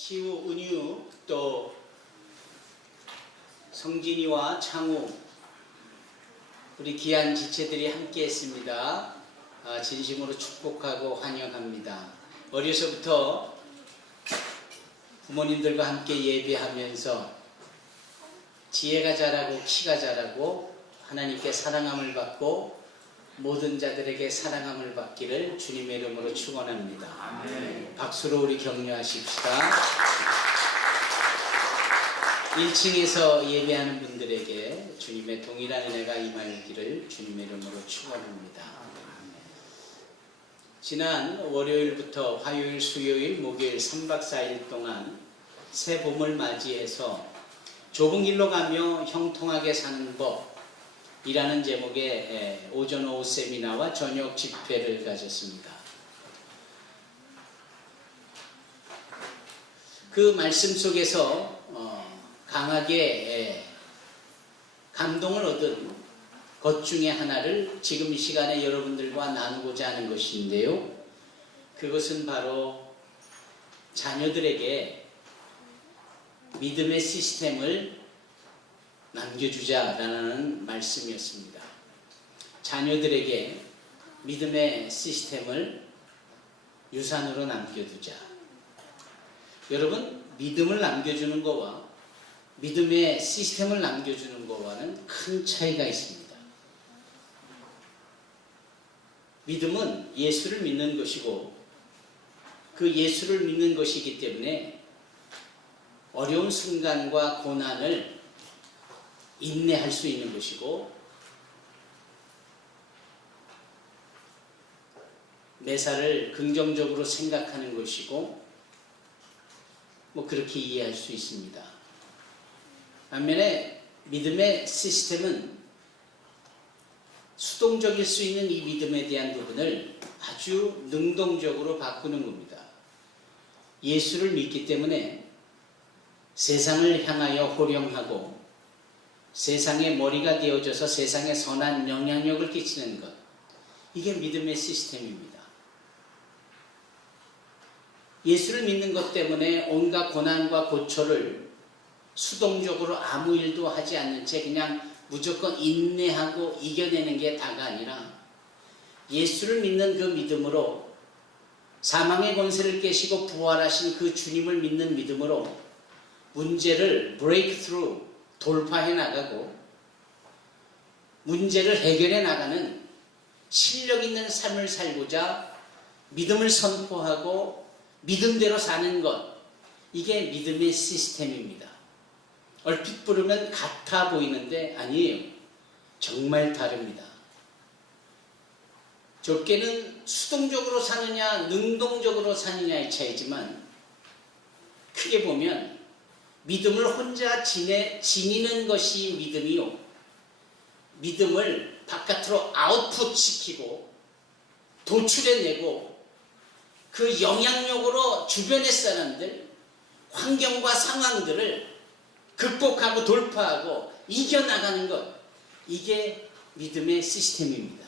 시우, 은유, 또 성진이와 창우, 우리 귀한 지체들이 함께 했습니다. 진심으로 축복하고 환영합니다. 어려서부터 부모님들과 함께 예배하면서 지혜가 자라고 키가 자라고 하나님께 사랑함을 받고 모든 자들에게 사랑함을 받기를 주님의 이름으로 축원합니다. 아멘. 박수로 우리 격려하십시다. 1층에서 예배하는 분들에게 주님의 동일한 은혜가 임하기를 주님의 이름으로 축원합니다. 지난 월요일부터 화요일, 수요일, 목요일 3박 4일 동안 새 봄을 맞이해서 좁은 길로 가며 형통하게 사는 법이라는 제목의 오전 오후 세미나와 저녁 집회를 가졌습니다. 그 말씀 속에서 강하게 감동을 얻은 것 중에 하나를 지금 이 시간에 여러분들과 나누고자 하는 것인데요. 그것은 바로 자녀들에게 믿음의 시스템을 남겨주자라는 말씀이었습니다. 자녀들에게 믿음의 시스템을 유산으로 남겨두자. 여러분, 믿음을 남겨주는 것과 믿음의 시스템을 남겨주는 것과는 큰 차이가 있습니다. 믿음은 예수를 믿는 것이고 그 예수를 믿는 것이기 때문에 어려운 순간과 고난을 인내할 수 있는 것이고 매사를 긍정적으로 생각하는 것이고 그렇게 이해할 수 있습니다. 반면에 믿음의 시스템은 수동적일 수 있는 이 믿음에 대한 부분을 아주 능동적으로 바꾸는 겁니다. 예수를 믿기 때문에 세상을 향하여 호령하고 세상의 머리가 되어져서 세상에 선한 영향력을 끼치는 것, 이게 믿음의 시스템입니다. 예수를 믿는 것 때문에 온갖 고난과 고초를 수동적으로 아무 일도 하지 않는 채 그냥 무조건 인내하고 이겨내는 게 다가 아니라 예수를 믿는 그 믿음으로 사망의 권세를 깨시고 부활하신 그 주님을 믿는 믿음으로 문제를 breakthrough, 돌파해 나가고 문제를 해결해 나가는 실력 있는 삶을 살고자 믿음을 선포하고 믿음대로 사는 것, 이게 믿음의 시스템입니다. 얼핏 보면 같아 보이는데 아니에요. 정말 다릅니다. 좁게는 수동적으로 사느냐 능동적으로 사느냐의 차이지만 크게 보면 믿음을 혼자 지니는 것이 믿음이요, 믿음을 바깥으로 아웃풋 시키고 도출해내고 그 영향력으로 주변의 사람들, 환경과 상황들을 극복하고 돌파하고 이겨나가는 것, 이게 믿음의 시스템입니다.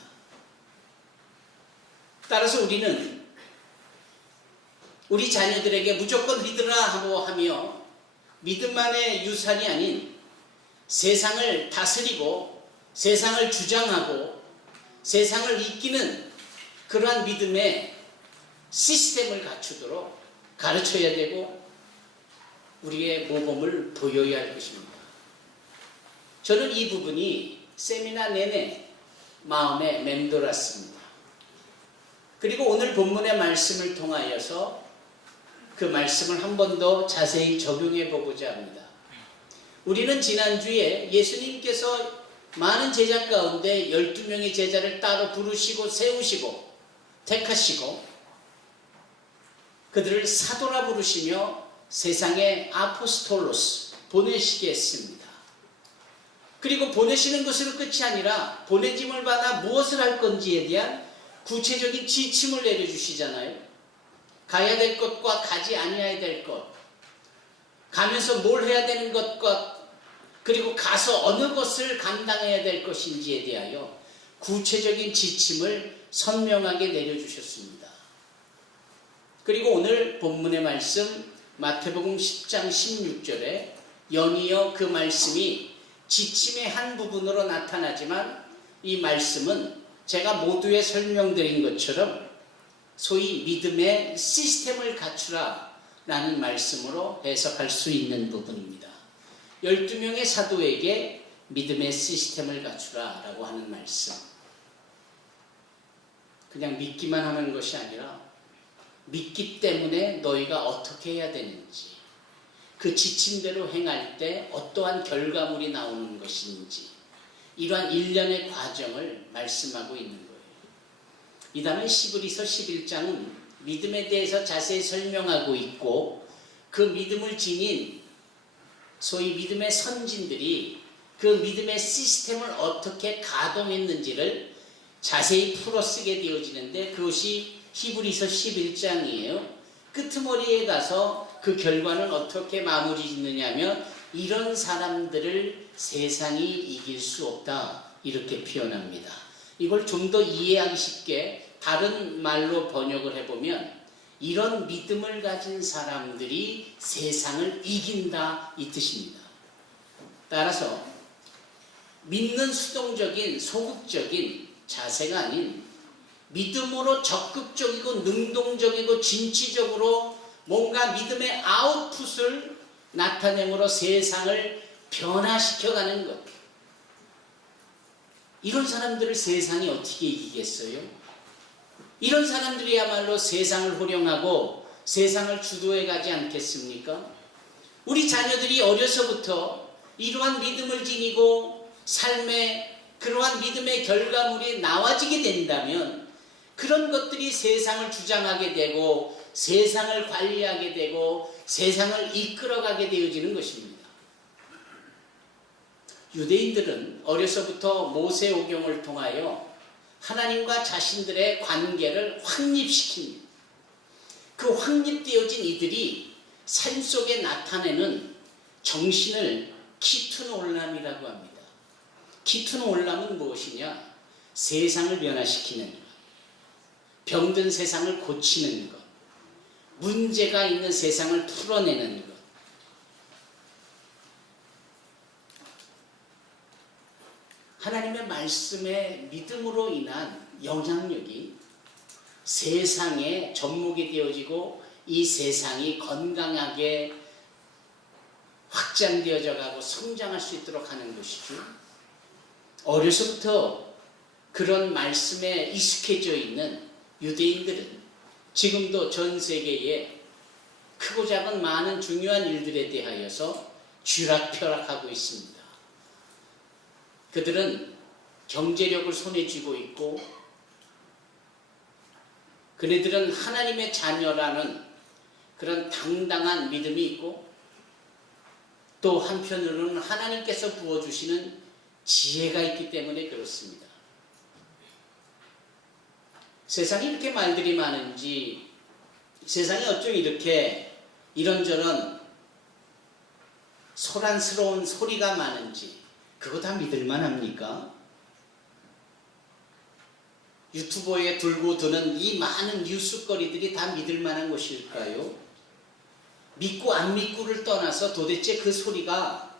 따라서 우리는 우리 자녀들에게 무조건 믿으라 하며 믿음만의 유산이 아닌 세상을 다스리고 세상을 주장하고 세상을 이기는 그러한 믿음의 시스템을 갖추도록 가르쳐야 되고 우리의 모범을 보여야 할 것입니다. 저는 이 부분이 세미나 내내 마음에 맴돌았습니다. 그리고 오늘 본문의 말씀을 통하여서 그 말씀을 한 번 더 자세히 적용해 보고자 합니다. 우리는 지난주에 예수님께서 많은 제자 가운데 12명의 제자를 따로 부르시고 세우시고 택하시고 그들을 사도라 부르시며 세상에 아포스톨로스, 보내시게 했습니다. 그리고 보내시는 것으로 끝이 아니라 보내짐을 받아 무엇을 할 건지에 대한 구체적인 지침을 내려주시잖아요. 가야 될 것과 가지 아니해야 될 것, 가면서 뭘 해야 되는 것과 그리고 가서 어느 것을 감당해야 될 것인지에 대하여 구체적인 지침을 선명하게 내려주셨습니다. 그리고 오늘 본문의 말씀 마태복음 10장 16절에 연이어 그 말씀이 지침의 한 부분으로 나타나지만 이 말씀은 제가 모두에 설명드린 것처럼 소위 믿음의 시스템을 갖추라 라는 말씀으로 해석할 수 있는 부분입니다. 12명의 사도에게 믿음의 시스템을 갖추라 라고 하는 말씀. 그냥 믿기만 하는 것이 아니라 믿기 때문에 너희가 어떻게 해야 되는지, 그 지침대로 행할 때 어떠한 결과물이 나오는 것인지, 이러한 일련의 과정을 말씀하고 있는 거예요. 이 다음에 시브리서 11장은 믿음에 대해서 자세히 설명하고 있고, 그 믿음을 지닌 소위 믿음의 선진들이 그 믿음의 시스템을 어떻게 가동했는지를 자세히 풀어쓰게 되어지는데, 그것이 히브리서 11장이에요. 끄트머리에 가서 그 결과는 어떻게 마무리 짓느냐면, 이런 사람들을 세상이 이길 수 없다, 이렇게 표현합니다. 이걸 좀 더 이해하기 쉽게 다른 말로 번역을 해보면, 이런 믿음을 가진 사람들이 세상을 이긴다, 이 뜻입니다. 따라서 믿는 수동적인 소극적인 자세가 아닌 믿음으로 적극적이고 능동적이고 진취적으로 뭔가 믿음의 아웃풋을 나타내므로 세상을 변화시켜가는 것. 이런 사람들을 세상이 어떻게 이기겠어요? 이런 사람들이야말로 세상을 호령하고 세상을 주도해 가지 않겠습니까? 우리 자녀들이 어려서부터 이러한 믿음을 지니고 삶의 그러한 믿음의 결과물이 나와지게 된다면, 그런 것들이 세상을 주장하게 되고 세상을 관리하게 되고 세상을 이끌어가게 되어지는 것입니다. 유대인들은 어려서부터 모세오경을 통하여 하나님과 자신들의 관계를 확립시킵니다. 그 확립되어진 이들이 삶 속에 나타내는 정신을 키투놀람이라고 합니다. 키투놀람은 무엇이냐? 세상을 변화시키는 것, 병든 세상을 고치는 것, 문제가 있는 세상을 풀어내는 것. 하나님의 말씀의 믿음으로 인한 영향력이 세상에 접목이 되어지고 이 세상이 건강하게 확장되어져 가고 성장할 수 있도록 하는 것이죠. 어려서부터 그런 말씀에 익숙해져 있는 유대인들은 지금도 전 세계에 크고 작은 많은 중요한 일들에 대하여서 쥐락펴락하고 있습니다. 그들은 경제력을 손에 쥐고 있고, 그네들은 하나님의 자녀라는 그런 당당한 믿음이 있고, 또 한편으로는 하나님께서 부어주시는 지혜가 있기 때문에 그렇습니다. 세상에 이렇게 말들이 많은지, 세상에 어쩜 이렇게 이런저런 소란스러운 소리가 많은지, 그거 다 믿을만 합니까? 유튜브에 돌고 도는 이 많은 뉴스거리들이 다 믿을만한 것일까요? 믿고 안 믿고를 떠나서 도대체 그 소리가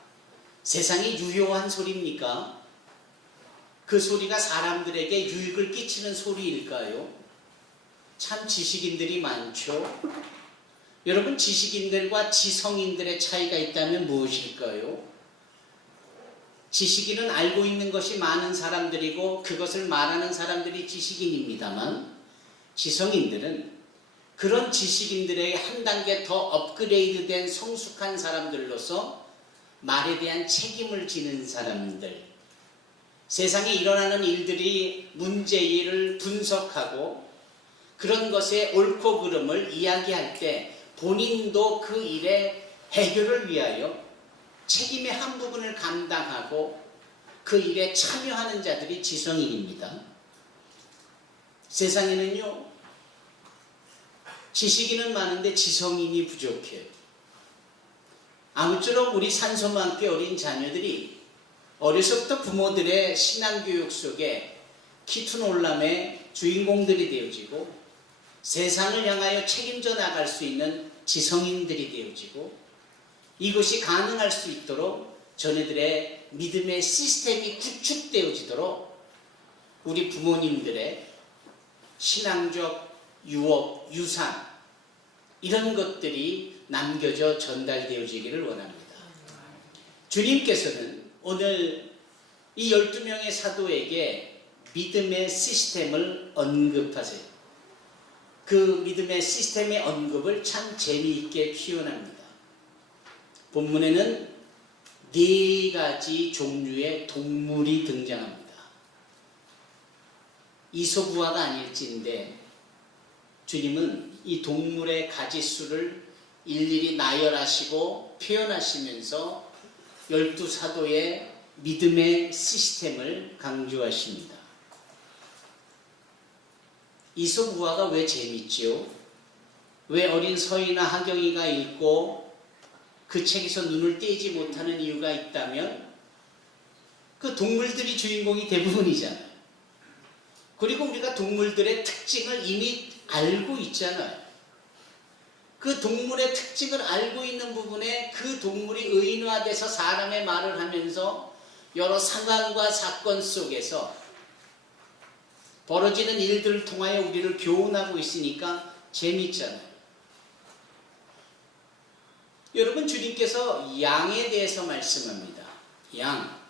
세상에 유효한 소리입니까? 그 소리가 사람들에게 유익을 끼치는 소리일까요? 참 지식인들이 많죠. 여러분, 지식인들과 지성인들의 차이가 있다면 무엇일까요? 지식인은 알고 있는 것이 많은 사람들이고 그것을 말하는 사람들이 지식인입니다만, 지성인들은 그런 지식인들에게 한 단계 더 업그레이드된 성숙한 사람들로서 말에 대한 책임을 지는 사람들, 세상에 일어나는 일들이 문제를 분석하고 그런 것의 옳고 그름을 이야기할 때 본인도 그 일의 해결을 위하여 책임의 한 부분을 감당하고 그 일에 참여하는 자들이 지성인입니다. 세상에는요, 지식인은 많은데 지성인이 부족해요. 아무쪼록 우리 산소만교 어린 자녀들이 어려서부터 부모들의 신앙교육 속에 키투놀람의 주인공들이 되어지고 세상을 향하여 책임져 나갈 수 있는 지성인들이 되어지고, 이것이 가능할 수 있도록 전에들의 믿음의 시스템이 구축되어지도록 우리 부모님들의 신앙적 유업, 유산 이런 것들이 남겨져 전달되어지기를 원합니다. 주님께서는 오늘 이 12명의 사도에게 믿음의 시스템을 언급하세요. 그 믿음의 시스템의 언급을 참 재미있게 표현합니다. 본문에는 4가지 종류의 동물이 등장합니다. 이솝우화가 아닐진데 주님은 이 동물의 가지수를 일일이 나열하시고 표현하시면서 12사도의 믿음의 시스템을 강조하십니다. 이솝우화가 왜 재밌지요? 왜 어린 서희나 하경이가 읽고 그 책에서 눈을 떼지 못하는 이유가 있다면 그 동물들이 주인공이 대부분이잖아요. 그리고 우리가 동물들의 특징을 이미 알고 있잖아요. 그 동물의 특징을 알고 있는 부분에 그 동물이 의인화돼서 사람의 말을 하면서 여러 상황과 사건 속에서 벌어지는 일들을 통하여 우리를 교훈하고 있으니까 재미있잖아요. 여러분, 주님께서 양에 대해서 말씀합니다. 양,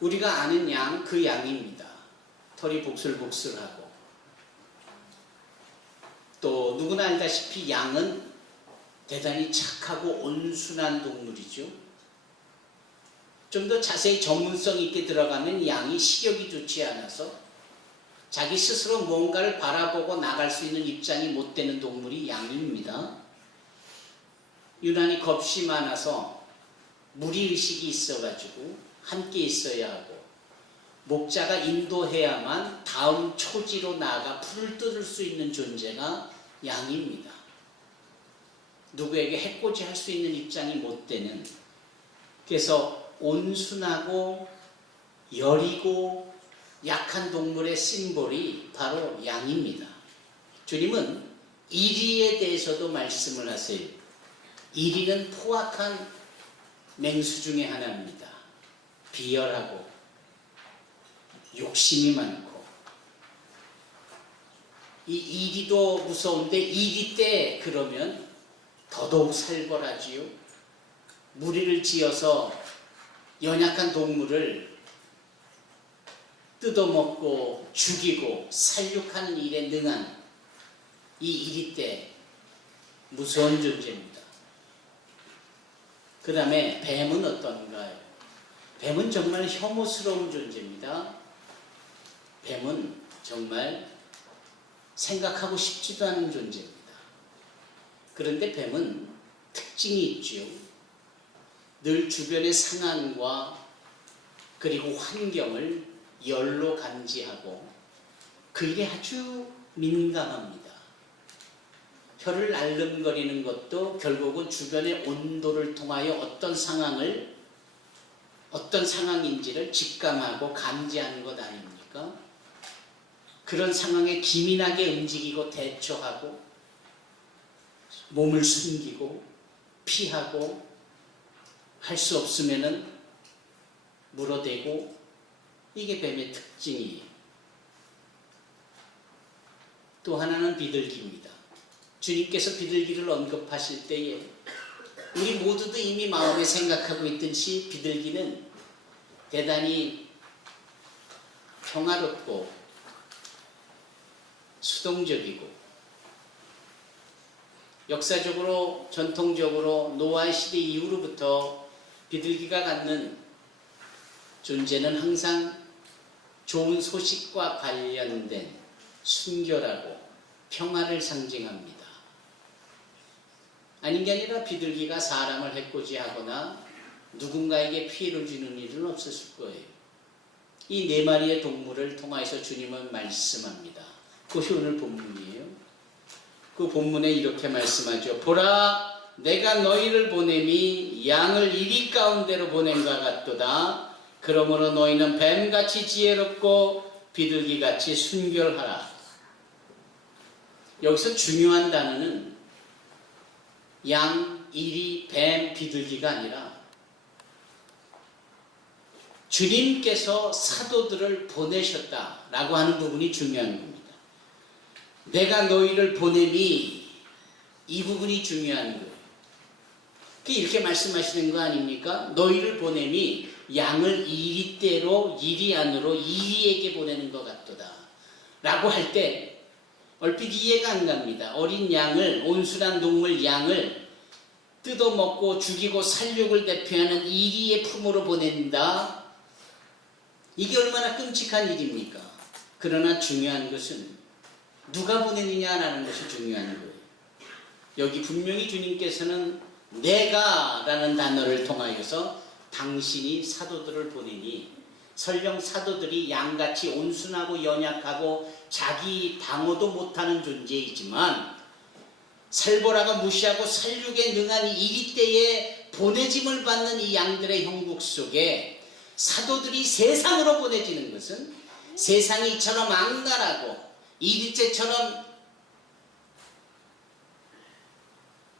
우리가 아는 양, 그 양입니다. 털이 복슬복슬하고, 또 누구나 알다시피 양은 대단히 착하고 온순한 동물이죠. 좀 더 자세히 전문성 있게 들어가면 양이 식욕이 좋지 않아서 자기 스스로 뭔가를 바라보고 나갈 수 있는 입장이 못 되는 동물이 양입니다. 유난히 겁이 많아서 무리의식이 있어가지고 함께 있어야 하고, 목자가 인도해야만 다음 초지로 나아가 풀을 뜯을 수 있는 존재가 양입니다. 누구에게 해코지할 수 있는 입장이 못 되는, 그래서 온순하고 여리고 약한 동물의 심볼이 바로 양입니다. 주님은 이리에 대해서도 말씀을 하세요. 이리는 포악한 맹수 중에 하나입니다. 비열하고 욕심이 많고, 이 이리도 무서운데 이리 때 그러면 더더욱 살벌하지요. 무리를 지어서 연약한 동물을 뜯어먹고 죽이고 살육하는 일에 능한 이 이리 때 무서운 존재입니다. 그 다음에 뱀은 어떤가요? 뱀은 정말 혐오스러운 존재입니다. 뱀은 정말 생각하고 싶지도 않은 존재입니다. 그런데 뱀은 특징이 있죠. 늘 주변의 상황과 그리고 환경을 열로 감지하고 그 일에 아주 민감합니다. 혀를 알름거리는 것도 결국은 주변의 온도를 통하여 어떤 상황인지를 직감하고 감지하는 것 아닙니까? 그런 상황에 기민하게 움직이고 대처하고 몸을 숨기고 피하고, 할 수 없으면은 물어대고, 이게 뱀의 특징이에요. 또 하나는 비둘기입니다. 주님께서 비둘기를 언급하실 때에 우리 모두도 이미 마음에 생각하고 있듯이 비둘기는 대단히 평화롭고 수동적이고, 역사적으로 전통적으로 노아의 시대 이후로부터 비둘기가 갖는 존재는 항상 좋은 소식과 관련된 순결하고 평화를 상징합니다. 아닌 게 아니라 비둘기가 사람을 해코지하거나 누군가에게 피해를 주는 일은 없었을 거예요. 이 4마리의 동물을 통해서 주님은 말씀합니다. 그것이 오늘 본문이에요. 그 본문에 이렇게 말씀하죠. 보라, 내가 너희를 보냄이 양을 이리 가운데로 보낸과 같도다. 그러므로 너희는 뱀같이 지혜롭고 비둘기같이 순결하라. 여기서 중요한 단어는 양, 이리, 뱀, 비둘기가 아니라 주님께서 사도들을 보내셨다라고 하는 부분이 중요한 겁니다. 내가 너희를 보냄이, 이 부분이 중요한 거예요. 이렇게 말씀하시는 거 아닙니까? 너희를 보냄이 양을 이리대로 이리 안으로 이리에게 보내는 것 같도다 라고 할 때 얼핏 이해가 안 갑니다. 어린 양을, 온순한 동물 양을 뜯어먹고 죽이고 살육을 대표하는 이리의 품으로 보낸다. 이게 얼마나 끔찍한 일입니까? 그러나 중요한 것은 누가 보내느냐라는 것이 중요한 거예요. 여기 분명히 주님께서는 내가 라는 단어를 통하여서 당신이 사도들을 보내니, 설령 사도들이 양같이 온순하고 연약하고 자기 방어도 못하는 존재이지만 살보라가 무시하고 살육에 능한 이리 때에 보내짐을 받는 이 양들의 형국 속에 사도들이 세상으로 보내지는 것은 세상이 이처럼 악랄하고 이리째처럼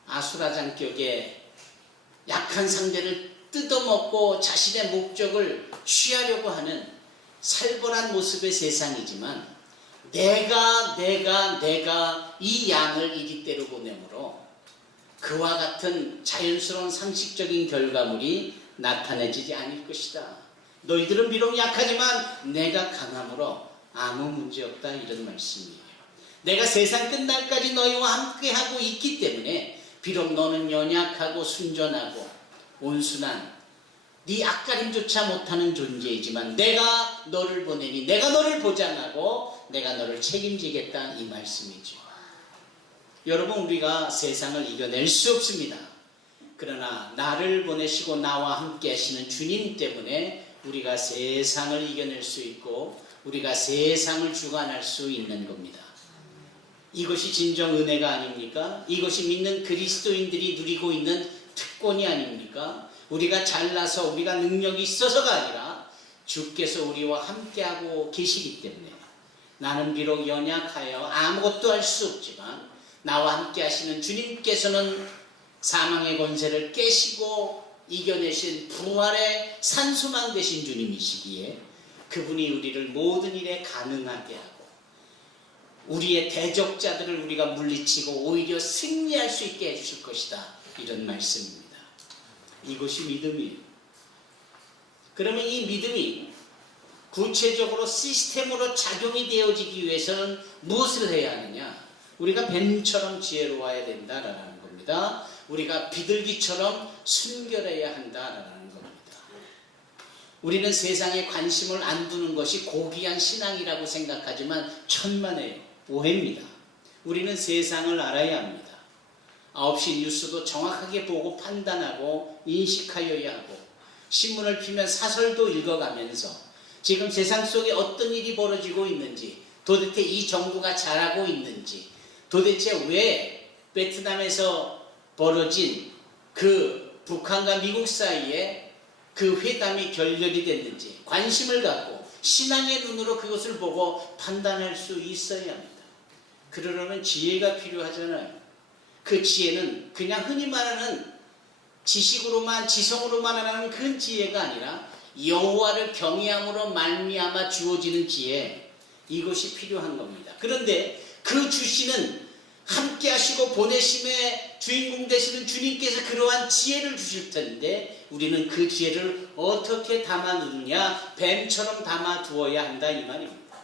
아수라장격의 약한 상대를 뜯어먹고 자신의 목적을 취하려고 하는 살벌한 모습의 세상이지만 내가 이 양을 이리때로 보내므로 그와 같은 자연스러운 상식적인 결과물이 나타내지지 않을 것이다. 너희들은 비록 약하지만 내가 강함으로 아무 문제 없다, 이런 말씀이에요. 내가 세상 끝날까지 너희와 함께하고 있기 때문에 비록 너는 연약하고 순전하고 온순한 네 앞가림조차 못하는 존재이지만 내가 너를 보내니 내가 너를 보장하고 내가 너를 책임지겠다, 이 말씀이죠. 여러분, 우리가 세상을 이겨낼 수 없습니다. 그러나 나를 보내시고 나와 함께 하시는 주님 때문에 우리가 세상을 이겨낼 수 있고 우리가 세상을 주관할 수 있는 겁니다. 이것이 진정 은혜가 아닙니까? 이것이 믿는 그리스도인들이 누리고 있는 특권이 아닙니까? 우리가 잘나서 우리가 능력이 있어서가 아니라 주께서 우리와 함께하고 계시기 때문에 나는 비록 연약하여 아무것도 할 수 없지만 나와 함께 하시는 주님께서는 사망의 권세를 깨시고 이겨내신 부활의 산소망 되신 주님이시기에 그분이 우리를 모든 일에 가능하게 하고 우리의 대적자들을 우리가 물리치고 오히려 승리할 수 있게 해주실 것이다, 이런 말씀입니다. 이것이 믿음이에요. 그러면 이 믿음이 구체적으로 시스템으로 작용이 되어지기 위해서는 무엇을 해야 하느냐? 우리가 뱀처럼 지혜로워야 된다라는 겁니다. 우리가 비둘기처럼 순결해야 한다라는 겁니다. 우리는 세상에 관심을 안 두는 것이 고귀한 신앙이라고 생각하지만 천만에요. 오해입니다. 우리는 세상을 알아야 합니다. 9시 뉴스도 정확하게 보고 판단하고 인식하여야 하고 신문을 피면 사설도 읽어가면서 지금 세상 속에 어떤 일이 벌어지고 있는지, 도대체 이 정부가 잘하고 있는지, 도대체 왜 베트남에서 벌어진 그 북한과 미국 사이에 그 회담이 결렬이 됐는지 관심을 갖고 신앙의 눈으로 그것을 보고 판단할 수 있어야 합니다. 그러려면 지혜가 필요하잖아요. 그 지혜는 그냥 흔히 말하는 지식으로만, 지성으로만 하는 그 지혜가 아니라 여호와를 경외함으로 말미암아 주어지는 지혜, 이것이 필요한 겁니다. 그런데 그 주시는 함께 하시고 보내심의 주인공 되시는 주님께서 그러한 지혜를 주실 텐데 우리는 그 지혜를 어떻게 담아두느냐? 뱀처럼 담아두어야 한다, 이 말입니다.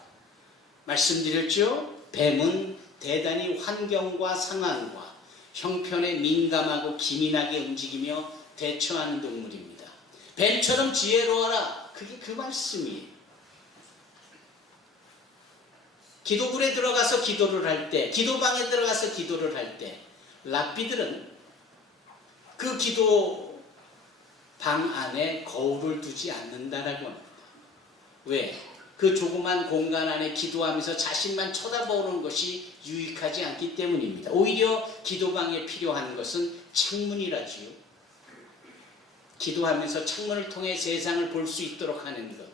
말씀드렸죠? 뱀은 대단히 환경과 상황과 형편에 민감하고 기민하게 움직이며 대처하는 동물입니다. 뱀처럼 지혜로워라, 그게 그 말씀이에요. 기도굴에 들어가서 기도를 할 때, 기도방에 들어가서 기도를 할 때 랍비들은 그 기도방 안에 거울을 두지 않는다라고 합니다. 왜? 그 조그만 공간 안에 기도하면서 자신만 쳐다보는 것이 유익하지 않기 때문입니다. 오히려 기도방에 필요한 것은 창문이라지요. 기도하면서 창문을 통해 세상을 볼 수 있도록 하는 것,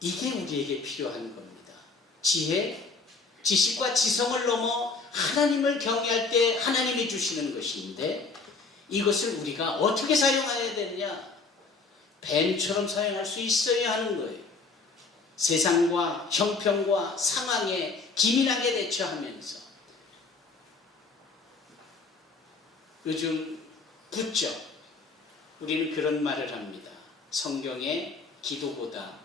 이게 우리에게 필요한 겁니다. 지혜, 지식과 지성을 넘어 하나님을 경외할 때 하나님이 주시는 것인데 이것을 우리가 어떻게 사용해야 되느냐? 뱀처럼 사용할 수 있어야 하는 거예요. 세상과 형편과 상황에 기민하게 대처하면서 요즘 부쩍 우리는 그런 말을 합니다. 성경의 기도보다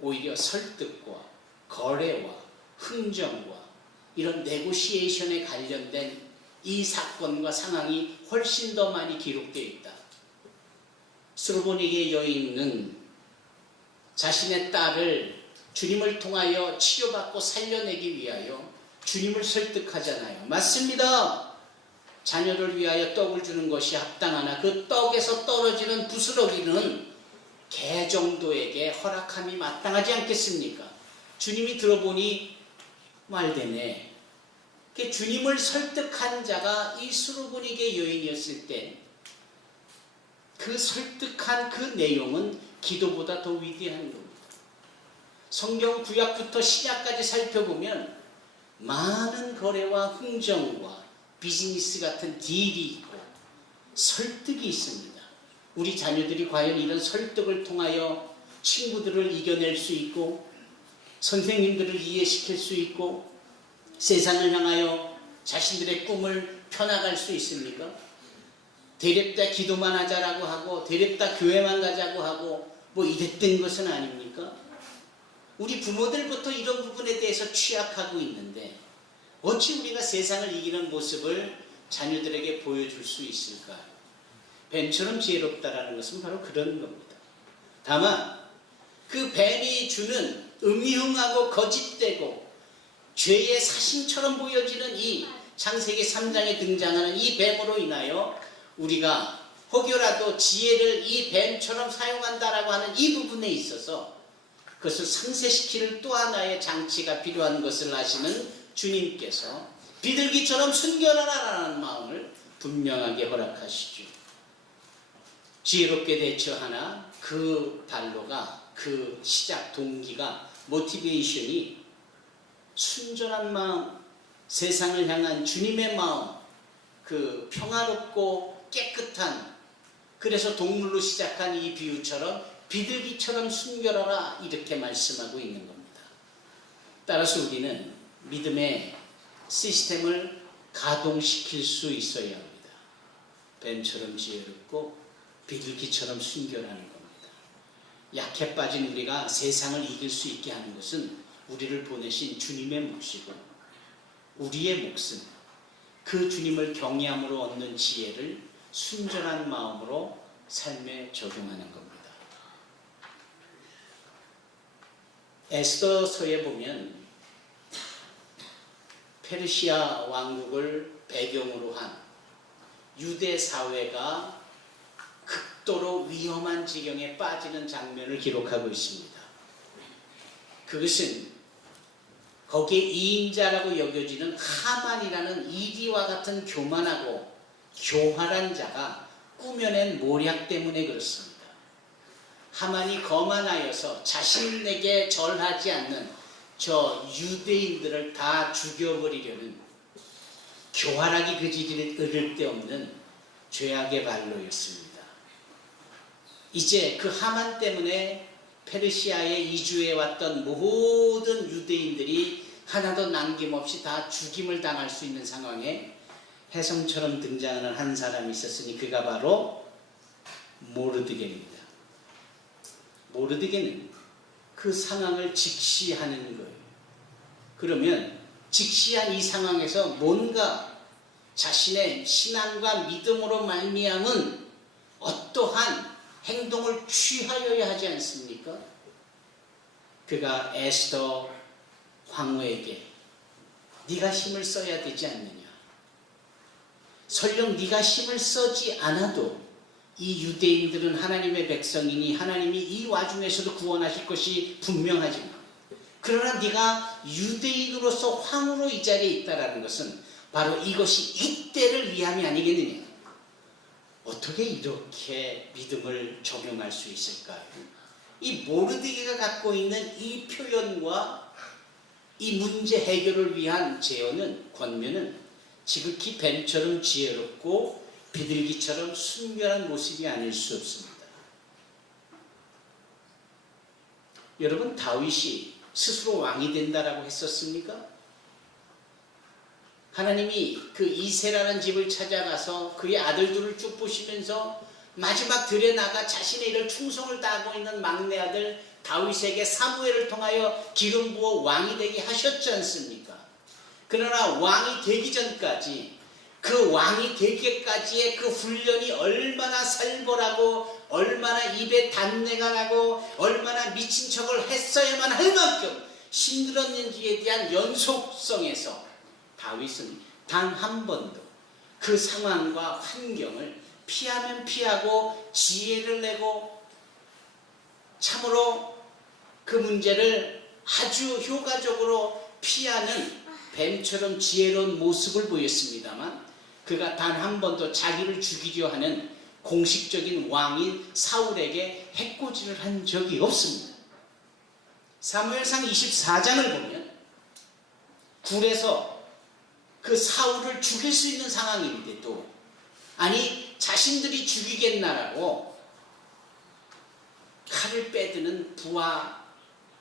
오히려 설득과 거래와 흥정과 이런 네고시에이션에 관련된 이 사건과 상황이 훨씬 더 많이 기록되어 있다. 스로보니게 여인은 자신의 딸을 주님을 통하여 치료받고 살려내기 위하여 주님을 설득하잖아요. 맞습니다. 자녀를 위하여 떡을 주는 것이 합당하나 그 떡에서 떨어지는 부스러기는 개 정도에게 허락함이 마땅하지 않겠습니까? 주님이 들어보니 말되네. 주님을 설득한 자가 이 수로보니게 여인이었을 때 그 설득한 그 내용은 기도보다 더 위대한 겁니다. 성경 구약부터 신약까지 살펴보면 많은 거래와 흥정과 비즈니스 같은 딜이 있고 설득이 있습니다. 우리 자녀들이 과연 이런 설득을 통하여 친구들을 이겨낼 수 있고 선생님들을 이해시킬 수 있고 세상을 향하여 자신들의 꿈을 펴나갈 수 있습니까? 대립다 기도만 하자라고 하고 대립다 교회만 가자고 하고 뭐 이랬던 것은 아닙니까? 우리 부모들부터 이런 부분에 대해서 취약하고 있는데 어찌 우리가 세상을 이기는 모습을 자녀들에게 보여줄 수 있을까? 뱀처럼 지혜롭다라는 것은 바로 그런 겁니다. 다만 그 뱀이 주는 음흉하고 거짓되고 죄의 사심처럼 보여지는 이 창세기 3장에 등장하는 이 뱀으로 인하여 우리가 혹여라도 지혜를 이 뱀처럼 사용한다라고 하는 이 부분에 있어서 그것을 상쇄시키는 또 하나의 장치가 필요한 것을 아시는 주님께서 비둘기처럼 순결하라라는 마음을 분명하게 허락하시죠. 지혜롭게 대처하나 그 발로가 그 시작 동기가 모티베이션이 순전한 마음, 세상을 향한 주님의 마음, 그 평화롭고 깨끗한 그래서 동물로 시작한 이 비유처럼 비둘기처럼 순결하라 이렇게 말씀하고 있는 겁니다. 따라서 우리는 믿음의 시스템을 가동시킬 수 있어야 합니다. 뱀처럼 지혜롭고 비둘기처럼 순결하는 겁니다. 약해 빠진 우리가 세상을 이길 수 있게 하는 것은 우리를 보내신 주님의 몫이고 우리의 몫은 그 주님을 경외함으로 얻는 지혜를 순전한 마음으로 삶에 적용하는 겁니다. 에스더서에 보면 페르시아 왕국을 배경으로 한 유대 사회가 극도로 위험한 지경에 빠지는 장면을 기록하고 있습니다. 그것은 거기에 이인자라고 여겨지는 하만이라는 이리와 같은 교만하고 교활한 자가 꾸며낸 모략 때문에 그렇습니다. 하만이 거만하여서 자신에게 절하지 않는 저 유대인들을 다 죽여버리려는 교활하기 그지를 얻을 데 없는 죄악의 발로였습니다. 이제 그 하만 때문에 페르시아에 이주해 왔던 모든 유대인들이 하나도 남김없이 다 죽임을 당할 수 있는 상황에 혜성처럼 등장하는 한 사람이 있었으니 그가 바로 모르드게입니다. 모르드게는 그 상황을 직시하는 거예요. 그러면 직시한 이 상황에서 뭔가 자신의 신앙과 믿음으로 말미암은 어떠한 행동을 취하여야 하지 않습니까? 그가 에스더 황후에게 네가 힘을 써야 되지 않느냐. 설령 네가 힘을 쓰지 않아도 이 유대인들은 하나님의 백성이니 하나님이 이 와중에서도 구원하실 것이 분명하지만 그러나 네가 유대인으로서 황후로 이 자리에 있다라는 것은 바로 이것이 이때를 위함이 아니겠느냐. 어떻게 이렇게 믿음을 적용할 수 있을까요? 이 모르드게가 갖고 있는 이 표현과 이 문제 해결을 위한 제언은 권면은 지극히 뱀처럼 지혜롭고 비둘기처럼 순결한 모습이 아닐 수 없습니다. 여러분, 다윗이 스스로 왕이 된다라고 했었습니까? 하나님이 그 이새라는 집을 찾아가서 그의 아들들을 쭉 보시면서 마지막 들에 나가 자신의 일을 충성을 다하고 있는 막내 아들 다윗에게 사무엘을 통하여 기름 부어 왕이 되게 하셨지 않습니까? 그러나 왕이 되기 전까지, 그 왕이 되기까지의 그 훈련이 얼마나 살벌하고 얼마나 입에 단내가 나고 얼마나 미친 척을 했어야만 할 만큼 힘들었는지에 대한 연속성에서 다윗은 단 한 번도 그 상황과 환경을 피하면 피하고 지혜를 내고 참으로 그 문제를 아주 효과적으로 피하는 뱀처럼 지혜로운 모습을 보였습니다만, 그가 단 한 번도 자기를 죽이려 하는 공식적인 왕인 사울에게 해코지를 한 적이 없습니다. 사무엘상 24장을 보면 굴에서 그 사울을 죽일 수 있는 상황인데도, 아니 자신들이 죽이겠나라고 칼을 빼드는 부하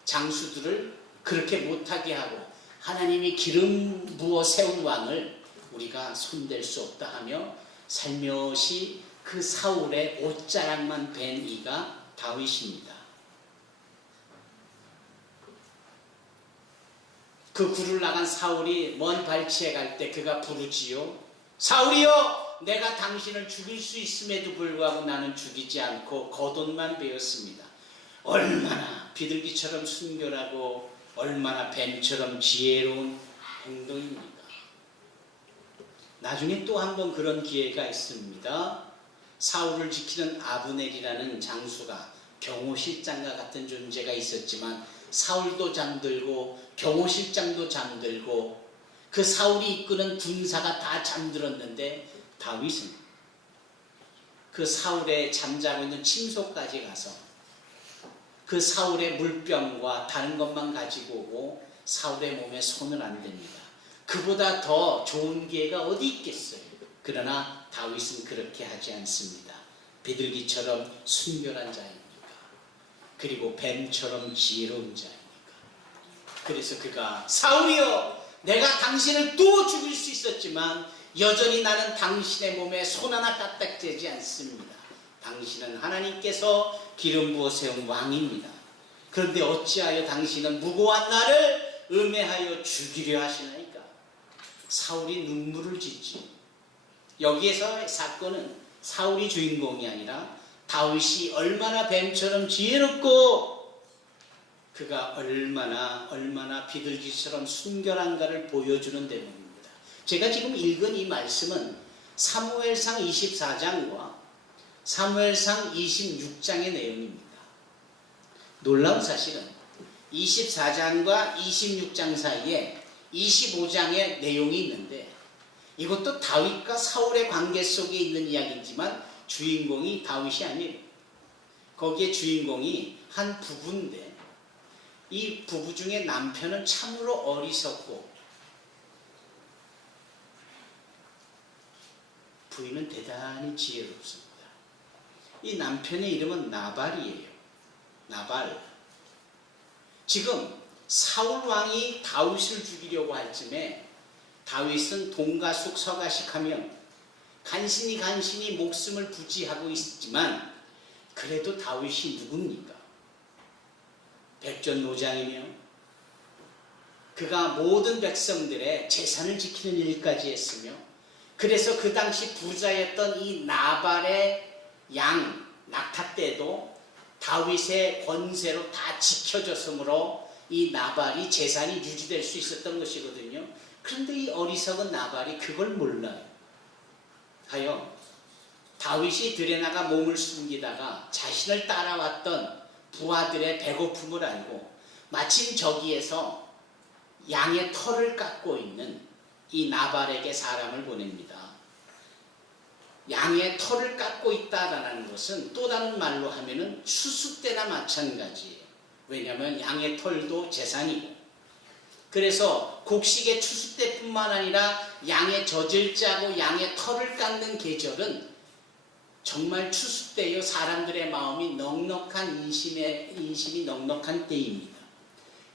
장수들을 그렇게 못하게 하고, 하나님이 기름 부어 세운 왕을 우리가 손댈 수 없다 하며 살며시 그 사울의 옷자락만 벤 이가 다윗입니다. 그 굴을 나간 사울이 먼 발치에 갈 때 그가 부르지요. 사울이여, 내가 당신을 죽일 수 있음에도 불구하고 나는 죽이지 않고 겉옷만 베었습니다. 얼마나 비둘기처럼 순결하고 얼마나 뱀처럼 지혜로운 행동입니까? 나중에 또 한 번 그런 기회가 있습니다. 사울을 지키는 아브넬이라는 장수가 경호실장과 같은 존재가 있었지만, 사울도 잠들고 경호실장도 잠들고 그 사울이 이끄는 군사가 다 잠들었는데, 다윗은 그 사울의 잠자고 있는 침소까지 가서 그 사울의 물병과 다른 것만 가지고 오고 사울의 몸에 손을 안 댑니다. 그보다 더 좋은 기회가 어디 있겠어요. 그러나 다윗은 그렇게 하지 않습니다. 비둘기처럼 순결한 자입니까? 그리고 뱀처럼 지혜로운 자입니까? 그래서 그가 사울이여, 내가 당신을 또 죽일 수 있었지만 여전히 나는 당신의 몸에 손 하나 까딱대지 않습니다. 당신은 하나님께서 기름 부어 세운 왕입니다. 그런데 어찌하여 당신은 무고한 나를 음해하여 죽이려 하시나이까? 사울이 눈물을 짓지. 여기에서의 사건은 사울이 주인공이 아니라 다윗이 얼마나 뱀처럼 지혜롭고 그가 얼마나 비둘기처럼 순결한가를 보여주는 대목입니다. 제가 지금 읽은 이 말씀은 사무엘상 24장과 사무엘상 26장의 내용입니다. 놀라운 사실은 24장과 26장 사이에 25장의 내용이 있는데, 이것도 다윗과 사울의 관계 속에 있는 이야기이지만 주인공이 다윗이 아니에요. 거기에 주인공이 한 부부인데, 이 부부 중에 남편은 참으로 어리석고 부인은 대단히 지혜롭습니다. 이 남편의 이름은 나발이에요. 나발. 지금 사울 왕이 다윗을 죽이려고 할 쯤에 다윗은 동가숙 서가식하며 간신히 목숨을 부지하고 있지만, 그래도 다윗이 누굽니까? 백전노장이며 그가 모든 백성들의 재산을 지키는 일까지 했으며, 그래서 그 당시 부자였던 이 나발의 양 낙타떼도 다윗의 권세로 다 지켜졌으므로 이 나발이 재산이 유지될 수 있었던 것이거든요. 그런데 이 어리석은 나발이 그걸 몰라요. 하여 다윗이 들에 나가 몸을 숨기다가 자신을 따라왔던 부하들의 배고픔을 알고 마침 저기에서 양의 털을 깎고 있는 이 나발에게 사람을 보냅니다. 양의 털을 깎고 있다라는 것은 또 다른 말로 하면은 추수 때나 마찬가지예요. 왜냐하면 양의 털도 재산이고 그래서 곡식의 추수 때뿐만 아니라 양의 젖을 짜고 양의 털을 깎는 계절은 정말 추수 때요, 사람들의 마음이 넉넉한 인심이 넉넉한 때입니다.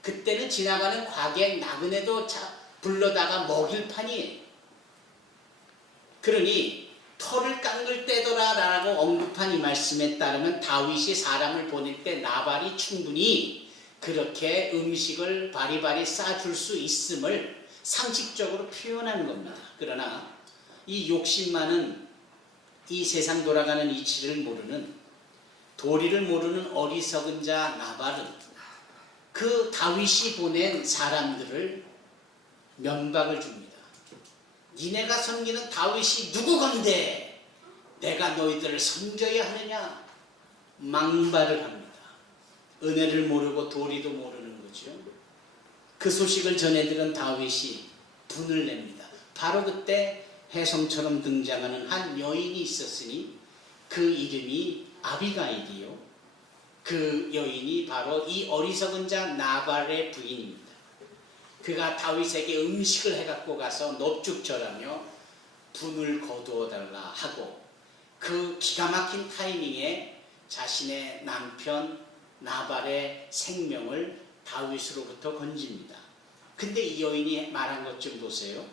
그때는 지나가는 과객 나그네도 불러다가 먹일 판이에요. 그러니 털을 깎을 때더라라고 언급한 이 말씀에 따르면 다윗이 사람을 보낼 때 나발이 충분히 그렇게 음식을 바리바리 싸줄 수 있음을 상식적으로 표현하는 겁니다. 그러나 이 욕심 많은 이 세상 돌아가는 이치를 모르는, 도리를 모르는 어리석은 자 나발은 그 다윗이 보낸 사람들을 면박을 줍니다. 니네가 섬기는 다윗이 누구건데 내가 너희들을 섬겨야 하느냐? 망발을 합니다. 은혜를 모르고 도리도 모르는 거죠. 그 소식을 전해들은 다윗이 분을 냅니다. 바로 그때 혜성처럼 등장하는 한 여인이 있었으니 그 이름이 아비가일이요. 그 여인이 바로 이 어리석은 자 나발의 부인입니다. 그가 다윗에게 음식을 해갖고 가서 넙죽절하며 분을 거두어 달라 하고 그 기가 막힌 타이밍에 자신의 남편 나발의 생명을 다윗으로부터 건집니다. 근데 이 여인이 말한 것 좀 보세요.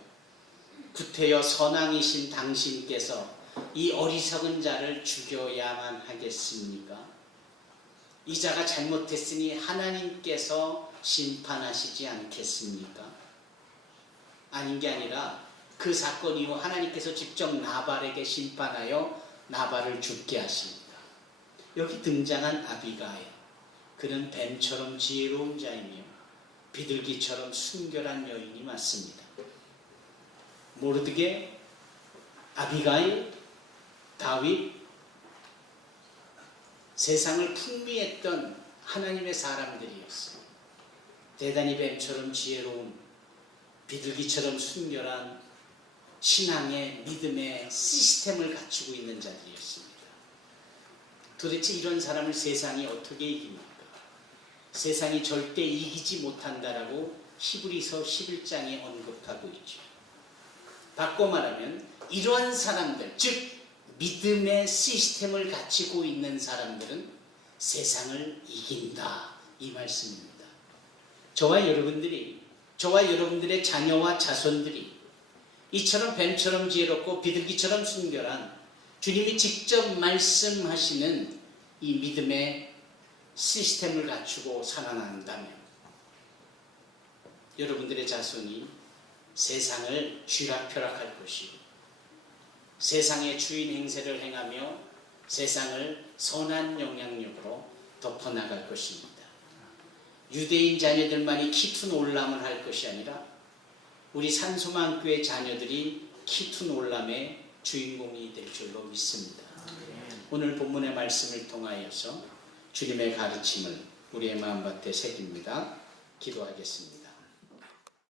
구태여 선왕이신 당신께서 이 어리석은 자를 죽여야만 하겠습니까? 이 자가 잘못했으니 하나님께서 심판하시지 않겠습니까? 아닌 게 아니라 그 사건 이후 하나님께서 직접 나발에게 심판하여 나발을 죽게 하십니다. 여기 등장한 아비가일, 그는 뱀처럼 지혜로운 자이며 비둘기처럼 순결한 여인이 맞습니다. 모르드게, 아비가일, 다윗, 세상을 풍미했던 하나님의 사람들이었어요. 대단히 뱀처럼 지혜로운, 비둘기처럼 순결한 신앙의 믿음의 시스템을 갖추고 있는 자들이었습니다. 도대체 이런 사람을 세상이 어떻게 이깁니까? 세상이 절대 이기지 못한다라고 히브리서 11장에 언급하고 있죠. 바꿔 말하면 이러한 사람들, 즉 믿음의 시스템을 갖추고 있는 사람들은 세상을 이긴다, 이 말씀입니다. 저와 여러분들의 자녀와 자손들이 이처럼 뱀처럼 지혜롭고 비둘기처럼 순결한 주님이 직접 말씀하시는 이 믿음의 시스템을 갖추고 살아난다면 여러분들의 자손이 세상을 쥐락펴락할 것이고 세상의 주인 행세를 행하며 세상을 선한 영향력으로 덮어나갈 것입니다. 유대인 자녀들만이 키툰 올람을 할 것이 아니라 우리 산소망교회 자녀들이 키툰 올람의 주인공이 될 줄로 믿습니다. 오늘 본문의 말씀을 통하여서 주님의 가르침을 우리의 마음밭에 새깁니다. 기도하겠습니다.